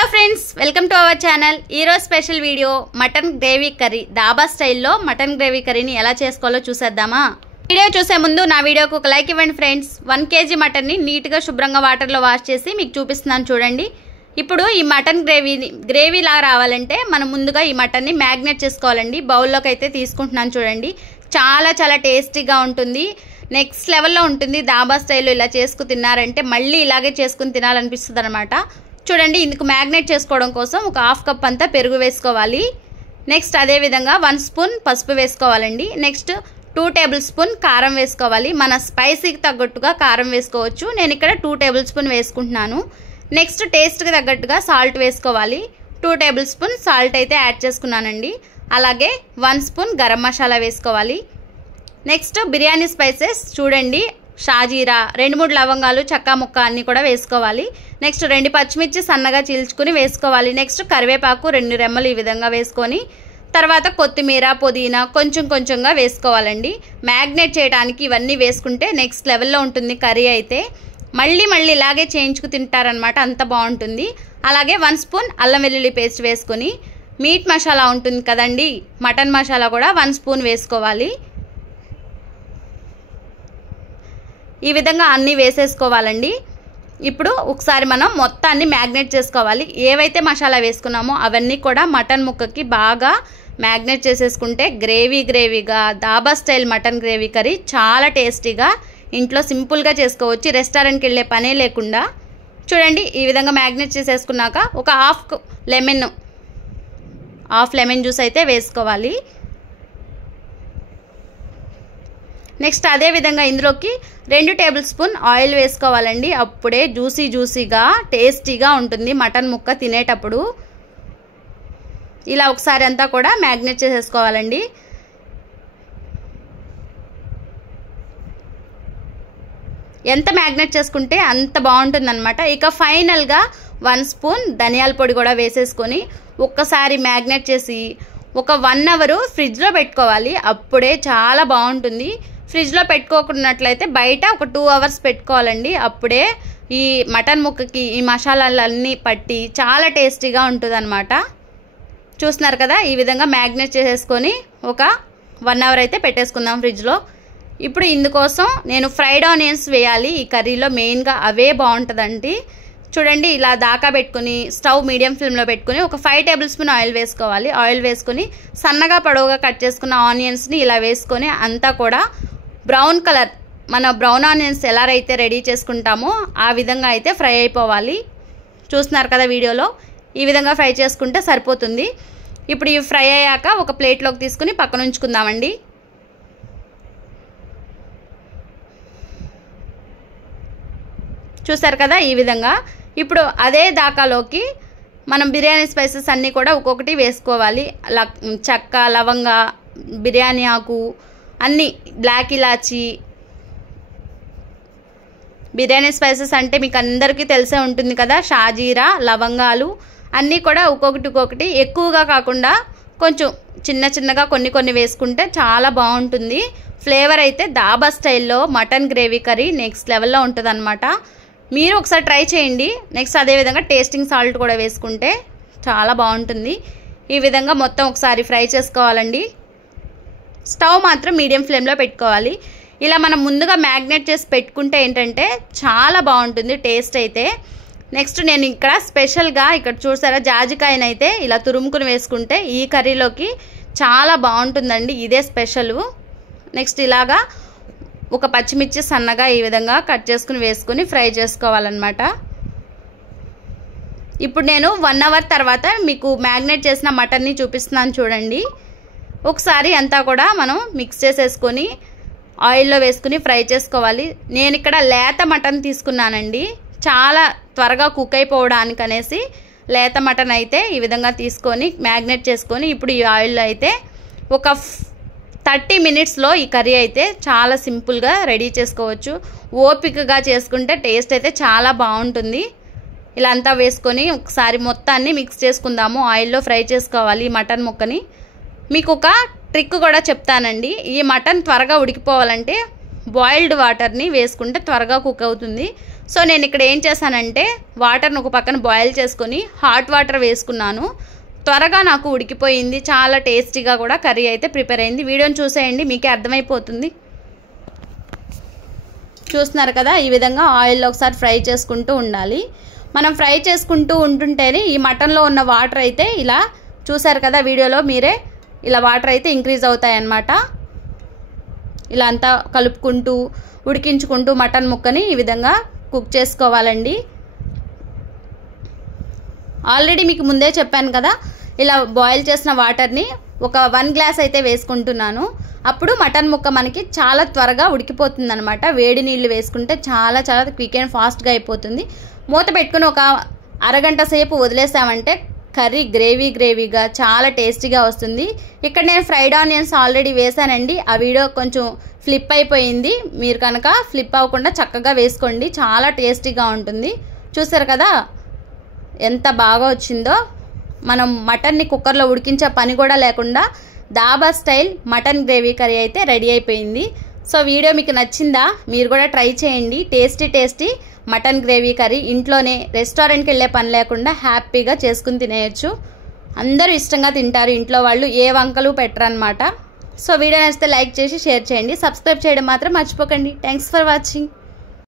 Hello friends, welcome to our channel. ఈరోజు special video mutton gravy curry. Dhaba స్టైల్లో mutton gravy కర్రీని ఎలా చేసుకోవాలో చూసేద్దామా. వీడియో చూసే ముందు నా వీడియోకి ఒక లైక్ ఇవ్వండి ఫ్రెండ్స్. 1 kg మటన్ని నీట్గా శుభ్రంగా వాటర్లో వాష్ చేసి మీకు చూపిస్తున్నాను చూడండి. ఇప్పుడు ఈ మటన్ గ్రేవీ లాగా రావాలంటే మనం ముందుగా ఈ మటన్ని మ్యాగ్నేట్ చేసుకోవాలండి. బౌల్లోకి అయితే తీసుకుంటున్నాను చూడండి. చాలా చాలా టేస్టీగా ఉంటుంది, నెక్స్ట్ లెవెల్లో ఉంటుంది. దాబా స్టైల్లో ఇలా చేసుకుని తిన్నారంటే మళ్ళీ ఇలాగే చేసుకుని తినాలనిపిస్తుంది అనమాట. చూడండి, ఇందుకు మ్యాగ్నేట్ చేసుకోవడం కోసం ఒక 1/2 కప్ అంతా పెరుగు వేసుకోవాలి. నెక్స్ట్ అదేవిధంగా 1 స్పూన్ పసుపు వేసుకోవాలండి. నెక్స్ట్ 2 టేబుల్ స్పూన్ కారం వేసుకోవాలి. మన స్పైసీకి తగ్గట్టుగా కారం వేసుకోవచ్చు. నేను ఇక్కడ 2 టేబుల్ స్పూన్ వేసుకుంటున్నాను. నెక్స్ట్ టేస్ట్కి తగ్గట్టుగా సాల్ట్ వేసుకోవాలి. 2 టేబుల్ స్పూన్ సాల్ట్ అయితే యాడ్ చేసుకున్నానండి. అలాగే 1 స్పూన్ గరం మసాలా వేసుకోవాలి. నెక్స్ట్ బిర్యానీ స్పైసెస్ చూడండి, షాజీరా, 2-3 లవంగాలు, చెక్క ముక్క అన్నీ కూడా వేసుకోవాలి. నెక్స్ట్ 2 పచ్చిమిర్చి సన్నగా చీల్చుకుని వేసుకోవాలి. నెక్స్ట్ కరివేపాకు 2 రెమ్మలు ఈ విధంగా వేసుకొని తర్వాత కొత్తిమీర, పుదీనా కొంచెం కొంచెంగా వేసుకోవాలండి. మ్యాగ్నేట్ చేయడానికి ఇవన్నీ వేసుకుంటే నెక్స్ట్ లెవెల్లో ఉంటుంది కర్రీ అయితే. మళ్ళీ ఇలాగే చేయించుకు తింటారనమాట, అంత బాగుంటుంది. అలాగే 1 స్పూన్ అల్లం వెల్లుల్లి పేస్ట్ వేసుకొని మీట్ మసాలా ఉంటుంది కదండి, మటన్ మసాలా కూడా 1 స్పూన్ వేసుకోవాలి. ఈ విధంగా అన్నీ వేసేసుకోవాలండి. ఇప్పుడు ఒకసారి మనం మొత్తాన్ని మ్యాగ్నేట్ చేసుకోవాలి. ఏవైతే మసాలా వేసుకున్నామో అవన్నీ కూడా మటన్ ముక్కకి బాగా మ్యాగ్నేట్ చేసేసుకుంటే గ్రేవీగా dhaba style mutton gravy curry చాలా టేస్టీగా ఇంట్లో సింపుల్గా చేసుకోవచ్చు, రెస్టారెంట్కి వెళ్ళే పనే లేకుండా. చూడండి, ఈ విధంగా మ్యాగ్నేట్ చేసేసుకున్నాక ఒక హాఫ్ లెమన్ జ్యూస్ అయితే వేసుకోవాలి. నెక్స్ట్ అదేవిధంగా ఇందులోకి 2 టేబుల్ స్పూన్ ఆయిల్ వేసుకోవాలండి. అప్పుడే జ్యూసీగా టేస్టీగా ఉంటుంది మటన్ ముక్క తినేటప్పుడు. ఇలా ఒకసారి అంతా కూడా మ్యాగ్నేట్ చేసేసుకోవాలండి. ఎంత మ్యాగ్నేట్ చేసుకుంటే అంత బాగుంటుందన్నమాట. ఇక ఫైనల్గా 1 స్పూన్ ధనియాల పొడి కూడా వేసేసుకొని ఒక్కసారి మ్యాగ్నేట్ చేసి ఒక 1 అవర్ ఫ్రిడ్జ్లో పెట్టుకోవాలి. అప్పుడే చాలా బాగుంటుంది. ఫ్రిడ్జ్లో పెట్టుకోకున్నట్లయితే బయట ఒక 2 అవర్స్ పెట్టుకోవాలండి. అప్పుడే ఈ మటన్ ముక్కకి ఈ మసాలాలన్నీ పట్టి చాలా టేస్టీగా ఉంటుంది అనమాట. చూస్తున్నారు కదా, ఈ విధంగా మ్యాగ్నేట్ చేసేసుకొని ఒక 1 అవర్ అయితే పెట్టేసుకుందాం ఫ్రిడ్జ్లో. ఇప్పుడు ఇందుకోసం నేను ఫ్రైడ్ ఆనియన్స్ వేయాలి ఈ కర్రీలో, మెయిన్గా అవే బాగుంటుందండి. చూడండి, ఇలా దాకా పెట్టుకుని స్టవ్ మీడియం ఫ్లేమ్లో పెట్టుకుని ఒక 5 టేబుల్ స్పూన్ ఆయిల్ వేసుకోవాలి. ఆయిల్ వేసుకుని సన్నగా పొడవుగా కట్ చేసుకున్న ఆనియన్స్ని ఇలా వేసుకొని అంతా కూడా బ్రౌన్ కలర్, మన బ్రౌన్ ఆనియన్స్ ఎలా అయితే రెడీ చేసుకుంటామో ఆ విధంగా అయితే ఫ్రై అయిపోవాలి. చూస్తున్నారు కదా వీడియోలో, ఈ విధంగా ఫ్రై చేసుకుంటే సరిపోతుంది. ఇప్పుడు ఇవి ఫ్రై అయ్యాక ఒక ప్లేట్లోకి తీసుకుని పక్కన ఉంచుకుందామండి. చూస్తారు కదా ఈ విధంగా. ఇప్పుడు అదే దాకాలోకి మనం బిర్యానీ స్పైసెస్ అన్నీ కూడా ఒక్కొక్కటి వేసుకోవాలి. చెక్క, లవంగ, బిర్యానీ ఆకు అన్నీ, బ్లాక్ ఇలాచి, బిర్యానీ స్పైసెస్ అంటే మీకు అందరికీ తెలిసే ఉంటుంది కదా, షాజీరా, లవంగాలు అన్నీ కూడా ఒక్కొక్కటి ఎక్కువగా కాకుండా కొంచెం చిన్నగా కొన్ని వేసుకుంటే చాలా బాగుంటుంది. ఫ్లేవర్ అయితే దాబా స్టైల్లో మటన్ గ్రేవీ కర్రీ నెక్స్ట్ లెవెల్లో ఉంటుంది అనమాట. మీరు ఒకసారి ట్రై చేయండి. నెక్స్ట్ అదేవిధంగా టేస్టింగ్ సాల్ట్ కూడా వేసుకుంటే చాలా బాగుంటుంది. ఈ విధంగా మొత్తం ఒకసారి ఫ్రై చేసుకోవాలండి. స్టవ్ మాత్రం మీడియం ఫ్లేమ్లో పెట్టుకోవాలి. ఇలా మనం ముందుగా మ్యాగ్నేట్ చేసి పెట్టుకుంటే ఏంటంటే చాలా బాగుంటుంది టేస్ట్ అయితే. నెక్స్ట్ నేను ఇక్కడ స్పెషల్గా ఇక్కడ చూసారా, జాజికాయనైతే ఇలా తురుముకుని వేసుకుంటే ఈ కర్రీలోకి చాలా బాగుంటుందండి, ఇదే స్పెషల్. నెక్స్ట్ ఇలాగా ఒక పచ్చిమిర్చి సన్నగా ఈ విధంగా కట్ చేసుకుని వేసుకుని ఫ్రై చేసుకోవాలన్నమాట. ఇప్పుడు నేను 1 అవర్ తర్వాత మీకు మ్యాగ్నేట్ చేసిన మటన్ని చూపిస్తున్నాను చూడండి. ఒకసారి అంతా కూడా మనం మిక్స్ చేసేసుకొని ఆయిల్లో వేసుకుని ఫ్రై చేసుకోవాలి. నేను ఇక్కడ లేత మటన్ తీసుకున్నానండి, చాలా త్వరగా కుక్ అయిపోవడానికి అనేసి లేత మటన్ అయితే ఈ విధంగా తీసుకొని మ్యాగ్నేట్ చేసుకొని ఇప్పుడు ఈ ఆయిల్లో అయితే ఒక 30 మినిట్స్లో ఈ కర్రీ అయితే చాలా సింపుల్గా రెడీ చేసుకోవచ్చు. ఓపికగా చేసుకుంటే టేస్ట్ అయితే చాలా బాగుంటుంది. ఇలా అంతా వేసుకొని ఒకసారి మొత్తాన్ని మిక్స్ చేసుకుందాము. ఆయిల్లో ఫ్రై చేసుకోవాలి ఈ మటన్ ముక్కని. మీకు ఒక ట్రిక్ కూడా చెప్తానండి. ఈ మటన్ త్వరగా ఉడికిపోవాలంటే బాయిల్డ్ వాటర్ని వేసుకుంటే త్వరగా కుక్ అవుతుంది. సో నేను ఇక్కడ ఏం చేశానంటే వాటర్ని ఒక పక్కన బాయిల్ చేసుకొని హాట్ వాటర్ వేసుకున్నాను. త్వరగా నాకు ఉడికిపోయింది. చాలా టేస్టీగా కూడా కర్రీ అయితే ప్రిపేర్ అయింది. వీడియోని చూసేయండి, మీకే అర్థమైపోతుంది. చూస్తున్నారు కదా, ఈ విధంగా ఆయిల్లో ఒకసారి ఫ్రై చేసుకుంటూ ఉండాలి. మనం ఫ్రై చేసుకుంటూ ఉంటుంటేనే ఈ మటన్లో ఉన్న వాటర్ అయితే ఇలా చూసారు కదా వీడియోలో మీరే, ఇలా వాటర్ అయితే ఇంక్రీజ్ అవుతాయి అన్నమాట. ఇలా అంతా కలుపుకుంటూ ఉడికించుకుంటూ మటన్ ముక్కని ఈ విధంగా కుక్ చేసుకోవాలండి. ఆల్రెడీ మీకు ముందే చెప్పాను కదా, ఇలా బాయిల్ చేసిన వాటర్ని ఒక 1 గ్లాస్ అయితే వేసుకుంటున్నాను. అప్పుడు మటన్ ముక్క మనకి చాలా త్వరగా ఉడికిపోతుంది అనమాట. వేడి నీళ్ళు వేసుకుంటే చాలా క్విక్ అండ్ ఫాస్ట్గా అయిపోతుంది. మూత పెట్టుకుని ఒక అరగంట సేపు వదిలేసామంటే కర్రీ గ్రేవీగా చాలా టేస్టీగా వస్తుంది. ఇక్కడ నేను ఫ్రైడ్ ఆనియన్స్ ఆల్రెడీ వేసానండి. ఆ వీడియో కొంచెం ఫ్లిప్ అయిపోయింది. మీరు కనుక ఫ్లిప్ అవ్వకుండా చక్కగా వేసుకోండి, చాలా టేస్టీగా ఉంటుంది. చూసారు కదా ఎంత బాగా వచ్చిందో. మనం మటన్ని కుక్కర్లో ఉడికించే పని కూడా లేకుండా dhaba style mutton gravy curry అయితే రెడీ అయిపోయింది. సో వీడియో మీకు నచ్చిందా? మీరు కూడా ట్రై చేయండి. టేస్టీ మటన్ గ్రేవీ కర్రీ ఇంట్లోనే, రెస్టారెంట్కి వెళ్ళే పని లేకుండా హ్యాపీగా చేసుకుని తినేయచ్చు. అందరూ ఇష్టంగా తింటారు ఇంట్లో వాళ్ళు, ఏ వంకలు పెట్టరన్నమాట. సో వీడియో నచ్చితే లైక్ చేసి షేర్ చేయండి. సబ్స్క్రైబ్ చేయడం మాత్రం మర్చిపోకండి. Thanks for watching.